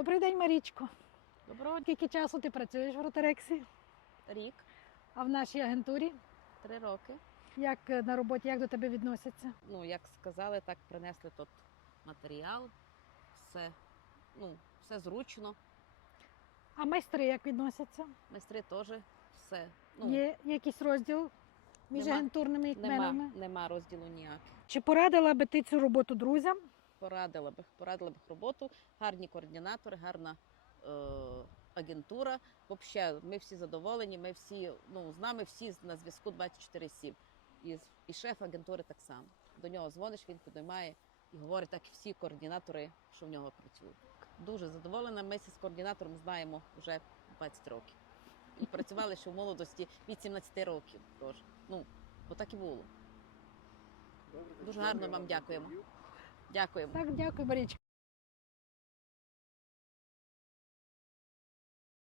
Добрий день, Марічко. Доброго Скільки часу ти працюєш в Ротерексі? рік, А в нашій агентурі? три роки. Як е, на роботі, як до тебе відносяться? Ну, як сказали, так принесли тут матеріал, все, ну, все зручно. А майстри як відносяться? Майстри теж все. Ну, Є якийсь розділ між Нема. агентурними нема, ікменами? нема розділу ніякого. Чи порадила би ти цю роботу друзям? Порадила б, порадила б роботу, гарні координатори, гарна е, агентура. Взагалі, ми всі задоволені, ми всі, ну, з нами всі на зв'язку 24-7. І, і шеф агентури так само. До нього дзвониш, він підіймає і говорить, так всі координатори, що в нього працюють. Дуже задоволена. Ми з координатором знаємо вже 20 років. І працювали ще в молодості від 17 років. Тож, ну, бо так і було. Дуже гарно вам дякуємо. Дякуємо. Так, дякую, Марічко.